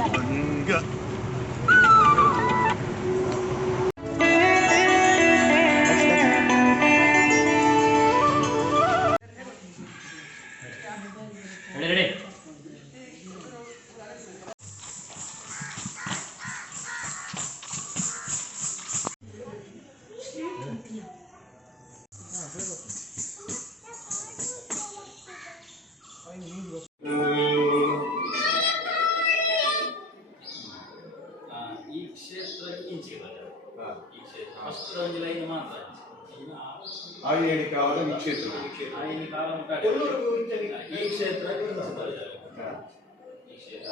Mangga. Ready. ಈ ಕ್ಷೇತ್ರ ಇಂಚೆ ಈ ಕ್ಷೇತ್ರ ಫಸ್ಟ್ ಲೈನ್ ಮಾತ್ರ ಆಯನಿ ಕಾಲದ ಈ ಕ್ಷೇತ್ರ ಆಯನಿ ಕಾಲ ಈ ಕ್ಷೇತ್ರ ಈ ಕ್ಷೇತ್ರ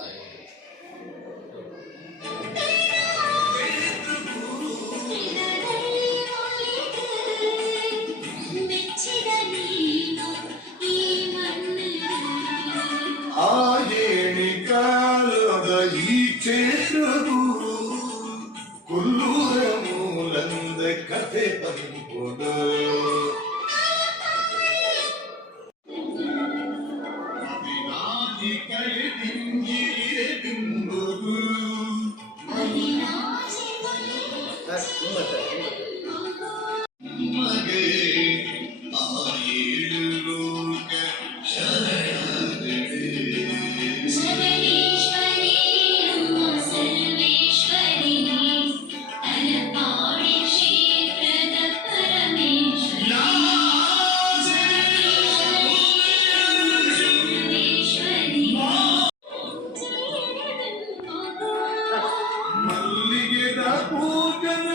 ಆಯನಿ ಕಾಲದ ಈ ಕ್ಷೇತ್ರವು ಕೊಲ್ಲೂರ ಮೂಲಂದ ಕಥೆ ತಂಪುಡ ಅವಿನಾದಿ ಕಳೆದಿಂಗಿರೆ ಬಿಂಬುದು ಮಗೆ ಆ ಏಳು ಲೋಕ ಶರಣಾಗಲಿ ಮಲ್ಲಿಗೆದ ಪೂಜನ